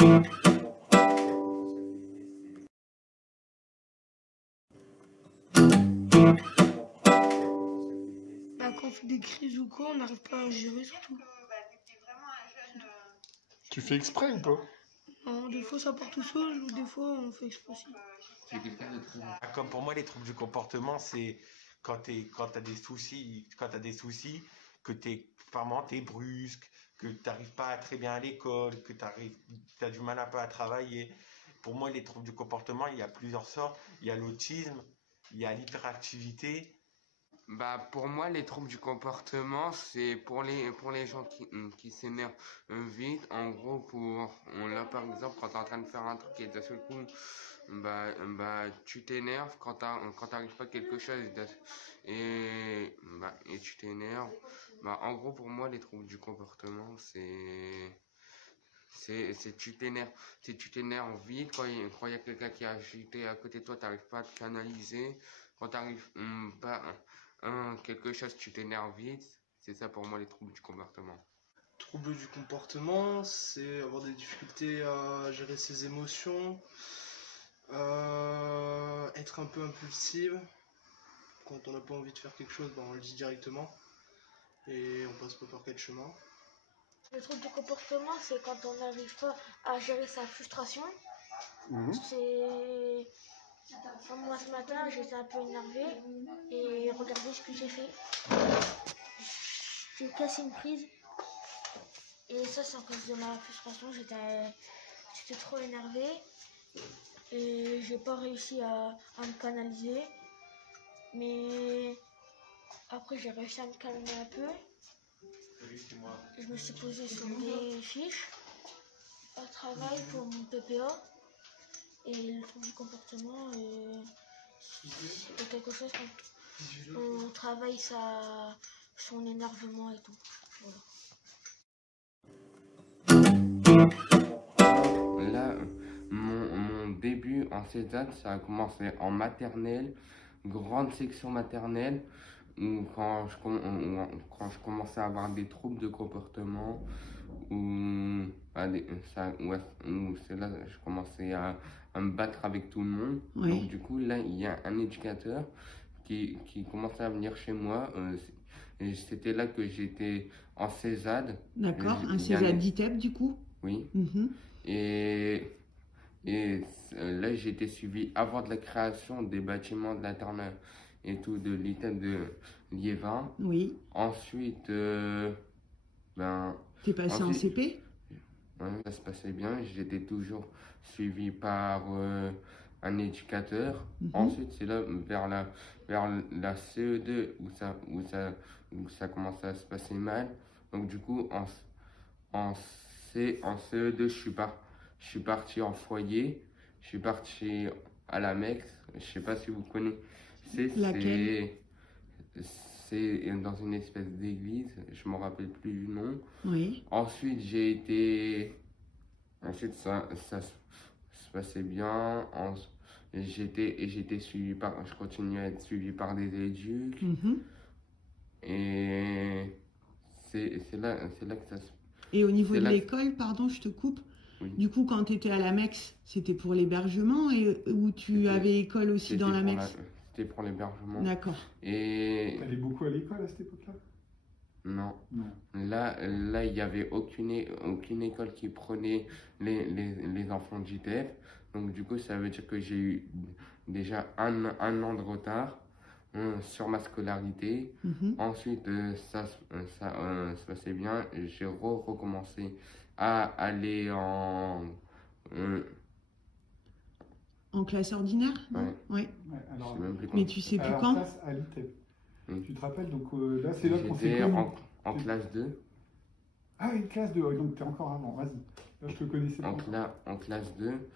Bah, quand on fait des crises ou quoi, on n'arrive pas à gérer surtout. Tu fais exprès ou pas? Non, des fois ça part tout seul ou des fois on fait exprès aussi. C'est quelqu'un de très bon. Comme pour moi, les troubles du comportement, c'est quand t'as des soucis, que vraiment t'es brusque, que t'arrives pas très bien à l'école, que t'as du mal un peu à travailler. Pour moi, les troubles du comportement, il y a plusieurs sortes. Il y a l'autisme, il y a l'hyperactivité. Bah, pour moi, les troubles du comportement, c'est pour les gens qui s'énervent vite. En gros, là, par exemple, quand tu es en train de faire un truc et d'un seul coup, tu t'énerves quand t'arrives pas à quelque chose et tu t'énerves. En gros, pour moi, les troubles du comportement, c'est tu t'énerves. Tu t'énerves vite quand il y a quelqu'un qui est agité à côté de toi, tu n'arrives pas à te canaliser. Quand tu arrives pas quelque chose, tu t'énerves vite. C'est ça pour moi les troubles du comportement. Trouble du comportement, c'est avoir des difficultés à gérer ses émotions, être un peu impulsive. Quand on n'a pas envie de faire quelque chose, on le dit directement et on passe pas par quel chemin. Le trouble du comportement, c'est quand on n'arrive pas à gérer sa frustration. C'est. Comme moi ce matin, j'étais un peu énervée et regardez ce que j'ai fait. J'ai cassé une prise et ça c'est à cause de ma frustration. J'étais trop énervée et j'ai pas réussi à me canaliser. Mais après j'ai réussi à me calmer un peu. Je me suis posée sur des fiches à travail pour mon PPA et le trouble du comportement c'est quelque chose quand on travaille son énervement et tout. Voilà. Là, mon début en César, ça a commencé en maternelle, grande section maternelle, où quand je commençais à avoir des troubles de comportement, où c'est là que je commençais à me battre avec tout le monde. Oui. Donc du coup, là, il y a un éducateur qui commençait à venir chez moi. Et c'était là que j'étais en Césade. D'accord, un César d'ITEP du coup. Oui. Mhm. Et là, j'ai été suivi avant de la création des bâtiments de l'internat et tout, de l'ITEP de Liévin. Oui. Ensuite, T'es passé en CP? Ouais, ça se passait bien. J'étais toujours suivi par un éducateur. Ensuite, c'est là, vers la CE2 où ça commençait à se passer mal. Donc, du coup, en CE2, je suis parti en foyer. Je suis parti à la MEX. Je sais pas si vous connaissez. Laquelle? C'est dans une espèce d'église. Je me rappelle plus du nom. Oui. Ensuite, Ensuite, ça se passait bien. J'étais suivi je continuais à être suivi par des éduques. Et c'est là que ça se... Et au niveau de l'école, pardon, je te coupe. Oui. Du coup, quand tu étais à la MEX, c'était pour l'hébergement et où tu avais école aussi dans la MEX? C'était pour l'hébergement. D'accord. Et... T'allais beaucoup à l'école à cette époque-là? Non. Non. Là, il n'y avait aucune école qui prenait les enfants d'ITEP. Donc, du coup, ça veut dire que j'ai eu déjà un an de retard sur ma scolarité. Ensuite, ça se passait bien. J'ai recommencé à aller en classe ordinaire? Ouais. Oui. Ouais, alors, mais tu sais plus alors, quand? En classe à l'ITEP. Oui. Tu te rappelles, donc là, c'est là qu'on s'est J'étais connus. en classe 2. Ah oui, classe 2, donc t'es encore avant, vas-y. Là, je te connaissais pas. En classe 2.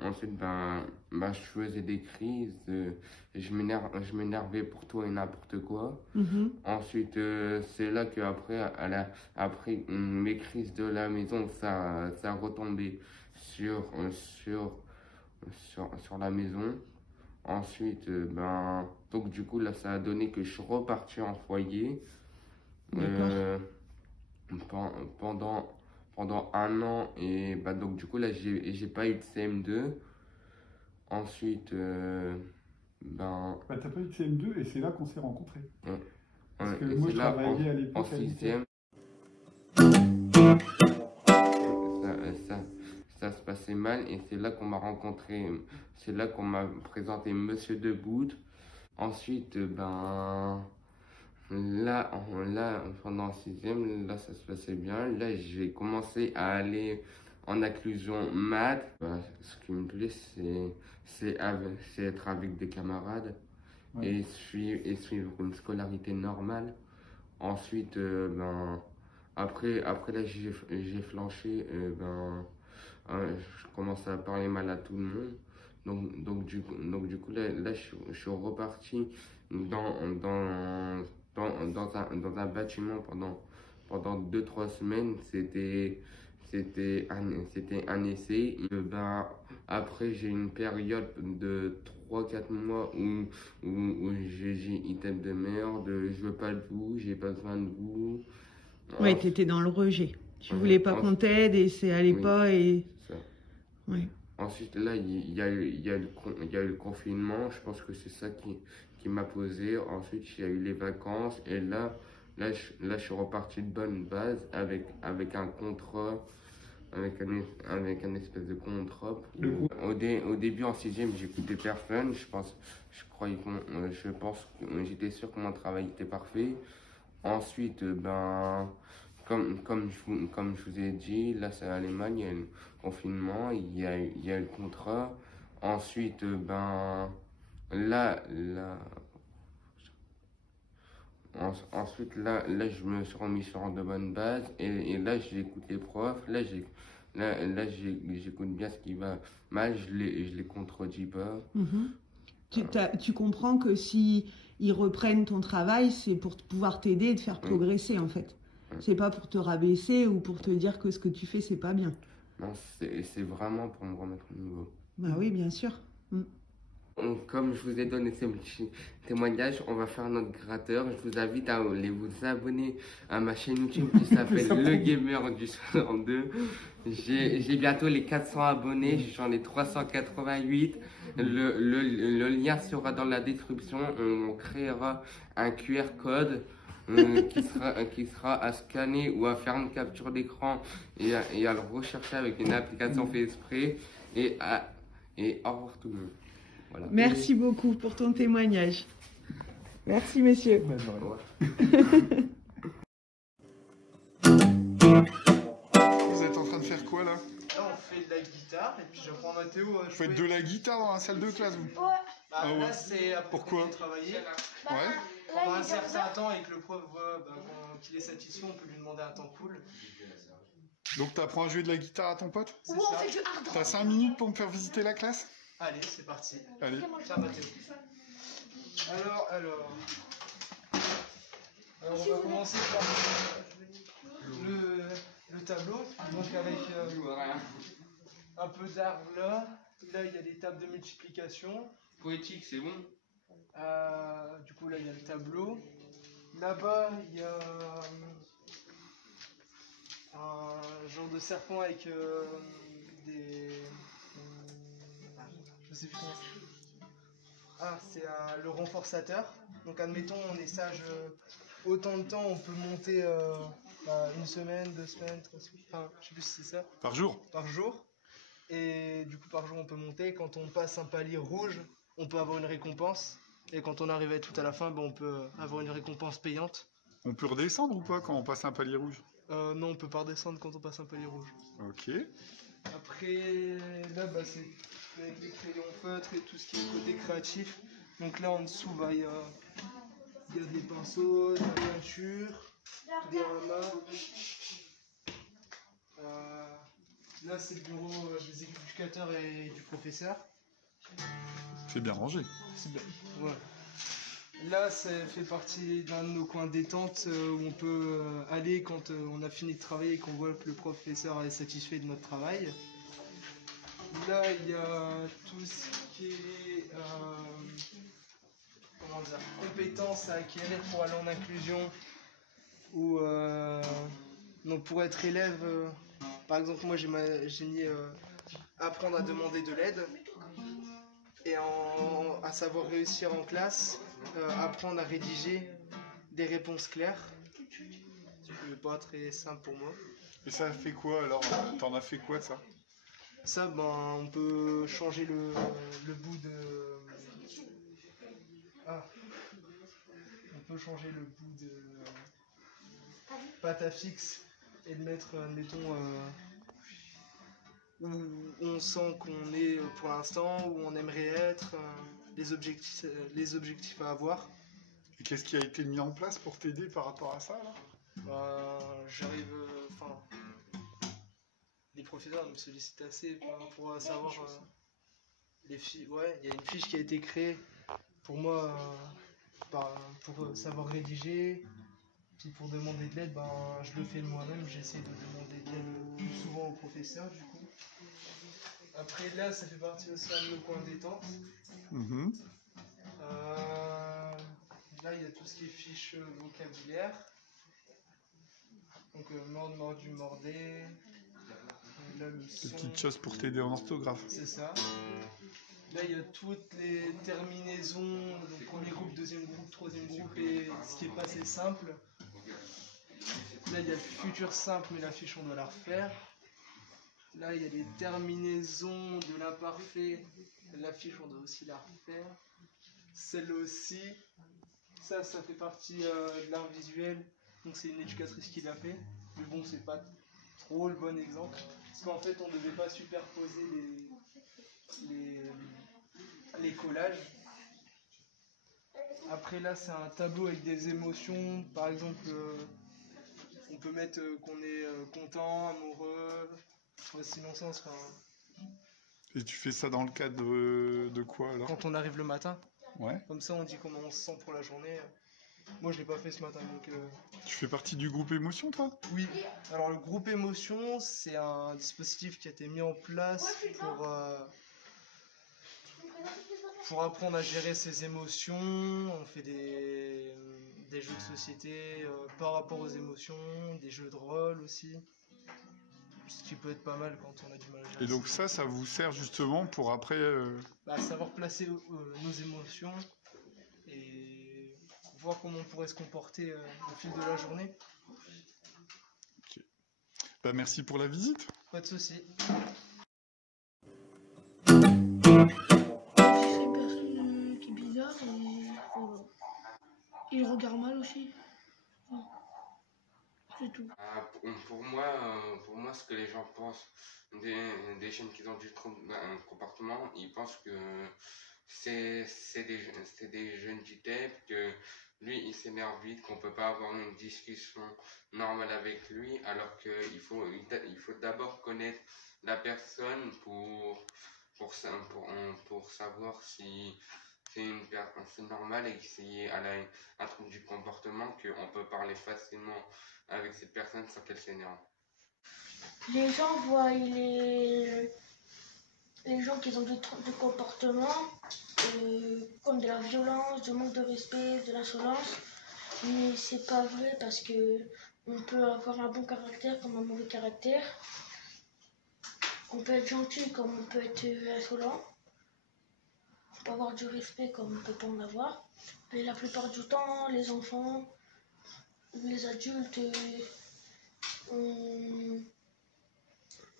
Ensuite, je faisais des crises. Je m'énervais pour tout et n'importe quoi. Ensuite, c'est là qu'après, après mes crises de la maison, ça a retombé sur la maison. Ensuite, donc du coup, là, ça a donné que je suis reparti en foyer. pendant 1 an et bah, donc du coup là j'ai pas eu de CM2. Ensuite, ben, Bah, t'as pas eu de CM2 et c'est là qu'on s'est rencontrés. ouais, Parce que et moi, c'est je là travaillais à en l'époque à l'ITER. 6e. Ça se passait mal et c'est là qu'on m'a rencontré, c'est là qu'on m'a présenté Monsieur Debout. Ensuite, ben, là, pendant 6e, là, ça se passait bien. Là, j'ai commencé à aller en inclusion maths. Ben, ce qui me plaît, c'est être avec des camarades Ouais. et suivre une scolarité normale. Ensuite, ben, après là, j'ai flanché, je commençais à parler mal à tout le monde. Donc du coup là je suis reparti dans un bâtiment pendant 2-3 semaines. C'était un essai. Ben, après, j'ai une période de 3-4 mois où j'ai dit item de merde, je veux pas de vous, j'ai pas besoin de vous. Ouais, t'étais dans le rejet. Tu Ouais, voulais pas qu'on t'aide et c'est allait oui, pas et... ça. Ouais. Ensuite, là, il y a eu le confinement. Je pense que c'est ça qui m'a posé. Ensuite, il y a eu les vacances. Et là, je suis reparti de bonne base avec un contrat, avec un espèce de contrat. Au début, en 6e, j'écoutais personne. Je pense que j'étais sûr que mon travail était parfait. Ensuite, ben, comme je vous ai dit, là, c'est l'Allemagne, il y a le confinement, il y a le contrat. Ensuite, ben, ensuite, là, je me suis remis sur de bonnes bases et là, j'écoute les profs. Là, j'écoute bien ce qui va mal, je les contredis pas. Tu comprends que si ils reprennent ton travail, c'est pour pouvoir t'aider et te faire progresser en fait. C'est pas pour te rabaisser ou pour te dire que ce que tu fais, c'est pas bien. Non, c'est vraiment pour me remettre au niveau. Bah oui, bien sûr. Comme je vous ai donné ces petits témoignages, on va faire notre gratteur. Je vous invite à aller vous abonner à ma chaîne YouTube qui s'appelle Le Gamer du 62. J'ai bientôt les 400 abonnés, j'en ai 388. Le lien sera dans la description. On créera un QR code qui sera à scanner ou à faire une capture d'écran et à le rechercher avec une application fait exprès. Et au revoir tout le monde. Voilà. Merci beaucoup pour ton témoignage. Merci, monsieur. Bonne journée. Vous êtes en train de faire quoi là? Là, on fait de la guitare et puis j'apprends Mathéo à jouer. Vous faites de la guitare dans la salle de classe, vous? Ouais. Bah, Ah ouais. là, c'est après Pourquoi? qu'on ait travaillé. Bah, Ouais. Pendant un là, certain temps et que le prof voit qu'il est satisfait, on peut lui demander un temps cool. Donc t'apprends à jouer de la guitare à ton pote? C'est on ça. fait du hard rock. T'as 5 minutes pour me faire visiter la classe? Allez, c'est parti. Allez. Tiens, Mathéo. Alors, on va commencer par le tableau. Donc avec un peu d'arbre là. Là, il y a des tables de multiplication. Poétique, c'est bon. Du coup, là, il y a le tableau. Là-bas, il y a un genre de serpent avec des... je sais plus comment c'est. Ah, c'est le renforçateur. Donc, admettons, on est sage autant de temps, on peut monter 1 semaine, 2 semaines, 3 semaines, enfin, je sais plus si c'est ça, Par jour? par jour. Et du coup, par jour, on peut monter. Quand on passe un palier rouge, on peut avoir une récompense. Et quand on arrive à tout à la fin, on peut avoir une récompense payante. On peut redescendre ou pas quand on passe un palier rouge? Non, on peut pas redescendre quand on passe un palier rouge. Ok. Après, là, c'est avec les crayons feutres et tout ce qui est côté créatif. Donc là, en dessous, il y a des pinceaux, de la peinture, des ramas. Là, c'est le bureau des éducateurs et du professeur. C'est bien rangé. C'est bien. Ouais. Là, ça fait partie d'un de nos coins détente où on peut aller quand on a fini de travailler et qu'on voit que le professeur est satisfait de notre travail. Là, il y a tout ce qui est compétences à acquérir pour aller en inclusion ou donc pour être élève par exemple, moi j'ai mis apprendre à demander de l'aide et à savoir réussir en classe, apprendre à rédiger des réponses claires. C'est pas très simple pour moi. Et ça a fait quoi alors? T'en as fait quoi de ça? Ça, ben, on peut changer le bout de... Ah. On peut changer le bout de pâte à fixe et de mettre, admettons, où on sent qu'on est pour l'instant, où on aimerait être, les objectifs à avoir. Et qu'est-ce qui a été mis en place pour t'aider par rapport à ça là? J'arrive... Enfin... les professeurs me sollicitent assez pour savoir les fiches. Ouais, il y a une fiche qui a été créée pour moi pour savoir rédiger. Puis pour demander de l'aide, je le fais de moi-même. J'essaie de demander de l'aide le plus souvent au professeur du coup. Après là, ça fait partie aussi de nos coins détente. Là, il y a tout ce qui est fiche vocabulaire. Donc morde, mordu, mordé. Des petites choses pour t'aider en orthographe. C'est ça. Là, il y a toutes les terminaisons, donc premier groupe, deuxième groupe, troisième groupe, et ce qui est passé simple. Là, il y a le futur simple, mais la fiche, on doit la refaire. Là, il y a les terminaisons de l'imparfait. La fiche, on doit aussi la refaire. Celle-là aussi. Ça fait partie de l'art visuel. Donc, c'est une éducatrice qui l'a fait. Mais bon, c'est pas trop le bon exemple. Parce qu'en fait, on ne devait pas superposer les collages. Après là, c'est un tableau avec des émotions. Par exemple, on peut mettre qu'on est content, amoureux, sinon ça sera... Et tu fais ça dans le cadre de quoi alors? Quand on arrive le matin. Ouais. Comme ça, on dit comment on se sent pour la journée. Moi, je l'ai pas fait ce matin, donc... Tu fais partie du groupe émotion, toi? Oui. Alors, le groupe émotion, c'est un dispositif qui a été mis en place pour apprendre à gérer ses émotions. On fait des jeux de société par rapport aux émotions, des jeux de rôle aussi. Ce qui peut être pas mal quand on a du mal à gérer. Et donc ça vous sert justement pour après... savoir placer nos émotions et voir comment on pourrait se comporter au fil de la journée. Okay. Merci pour la visite. Pas de souci. C'est une personne qui est bizarre et voilà. Il regarde mal aussi. C'est tout. Pour moi, ce que les gens pensent des jeunes qui ont du trouble d'un comportement, ils pensent que c'est des jeunes du TEP, que lui il s'énerve vite, qu'on peut pas avoir une discussion normale avec lui, alors qu'il faut d'abord connaître la personne pour savoir si c'est une personne normale et si elle a un trouble du comportement, qu'on peut parler facilement avec cette personne sans qu'elle s'énerve. Les gens voient les gens qui ont des troubles de comportement comme de la violence, du manque de respect, de l'insolence. Mais c'est pas vrai parce que on peut avoir un bon caractère comme un mauvais caractère. On peut être gentil comme on peut être insolent. On peut avoir du respect comme on peut pas en avoir. Mais la plupart du temps, les enfants, les adultes ont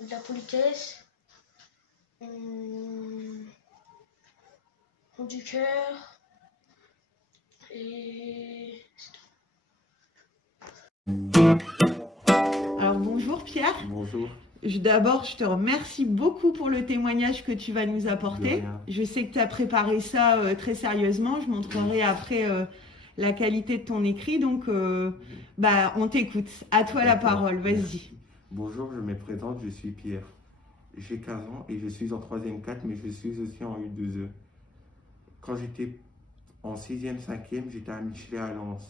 de la politesse, ont du cœur et c'est tout. Alors bonjour Pierre. Bonjour. D'abord, je te remercie beaucoup pour le témoignage que tu vas nous apporter. Je sais que tu as préparé ça très sérieusement. Je montrerai après la qualité de ton écrit. Donc, on t'écoute. À toi la parole. Vas-y. Bonjour, je me présente. Je suis Pierre. J'ai 15 ans et je suis en 3e 4, mais je suis aussi en U2E. Quand j'étais en 6e, 5e, j'étais à Michelet à Lens.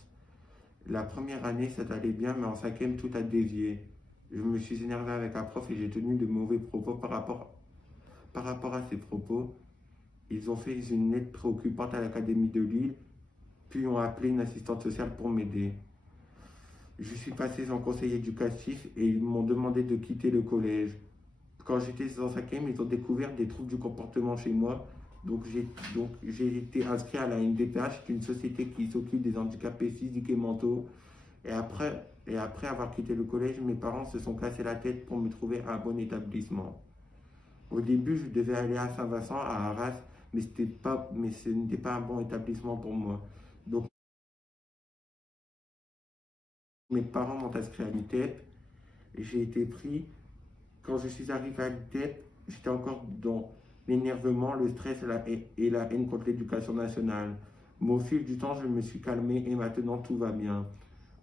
La première année, ça allait bien, mais en 5e, tout a dévié. Je me suis énervé avec un prof et j'ai tenu de mauvais propos par rapport à ces propos. Ils ont fait une lettre préoccupante à l'Académie de Lille, puis ont appelé une assistante sociale pour m'aider. je suis passé sans conseiller éducatif et ils m'ont demandé de quitter le collège. Quand j'étais en 5e, ils ont découvert des troubles du comportement chez moi. Donc j'ai été inscrit à la NDPH, une société qui s'occupe des handicapés physiques et mentaux. Et après avoir quitté le collège, mes parents se sont cassés la tête pour me trouver un bon établissement. Au début, je devais aller à Saint-Vincent, à Arras, mais ce n'était pas un bon établissement pour moi. Donc, mes parents m'ont inscrit à l'ITEP et j'ai été pris. Quand je suis arrivé à l'ITEP, j'étais encore dans l'énervement, le stress et la haine contre l'éducation nationale. Mais au fil du temps, je me suis calmé et maintenant tout va bien.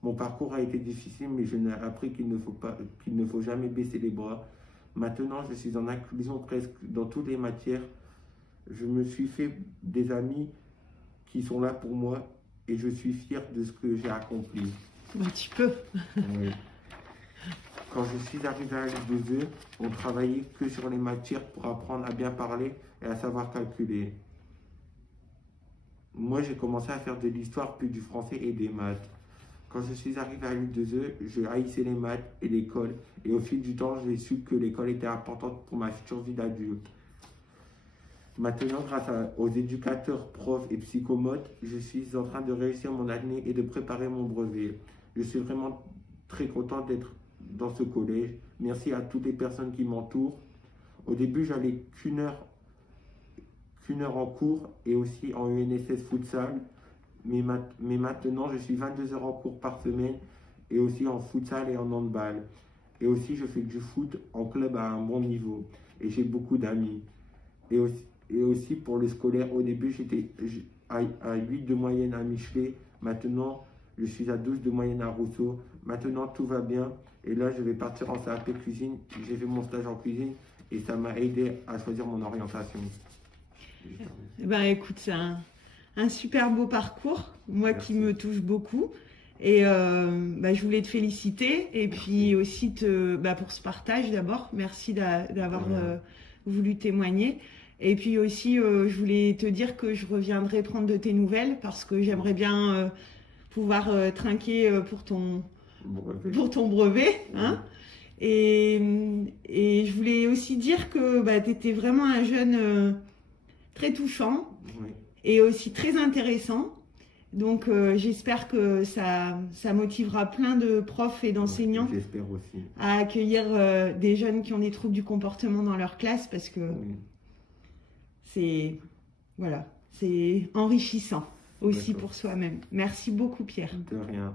Mon parcours a été difficile, mais je n'ai appris qu'il ne faut jamais baisser les bras. Maintenant, je suis en inclusion presque dans toutes les matières. Je me suis fait des amis qui sont là pour moi et je suis fier de ce que j'ai accompli. Un petit peu. Oui. Quand je suis arrivé à l'I2E, on travaillait que sur les matières pour apprendre à bien parler et à savoir calculer. Moi, j'ai commencé à faire de l'histoire, puis du français et des maths. Quand je suis arrivé à l'I2E, je haïssais les maths et l'école. Et au fil du temps, j'ai su que l'école était importante pour ma future vie d'adulte. Maintenant, grâce aux éducateurs, profs et psychomotes, je suis en train de réussir mon année et de préparer mon brevet. Je suis vraiment très content d'être dans ce collège. Merci à toutes les personnes qui m'entourent. Au début, j'allais qu'une heure en cours et aussi en UNSS futsal. Mais maintenant, je suis 22 heures en cours par semaine et aussi en futsal et en handball. Et aussi, je fais du foot en club à un bon niveau. Et j'ai beaucoup d'amis. Et aussi pour le scolaire, au début, j'étais à 8 de moyenne à Michelet. Maintenant, je suis à 12 de moyenne à Rousseau. Maintenant, tout va bien. Et là, je vais partir en CAP cuisine. J'ai fait mon stage en cuisine et ça m'a aidé à choisir mon orientation. Ben, écoute, c'est un super beau parcours, moi Merci. qui me touche beaucoup. Et je voulais te féliciter et puis aussi pour ce partage d'abord. Merci d'avoir voulu témoigner. Et puis aussi, je voulais te dire que je reviendrai prendre de tes nouvelles parce que j'aimerais bien pouvoir trinquer pour ton brevet. Hein. Et je voulais aussi dire que tu étais vraiment un jeune très touchant et aussi très intéressant. Donc j'espère que ça motivera plein de profs et d'enseignants à accueillir des jeunes qui ont des troubles du comportement dans leur classe parce que c'est enrichissant aussi pour soi-même. Merci beaucoup Pierre. De rien.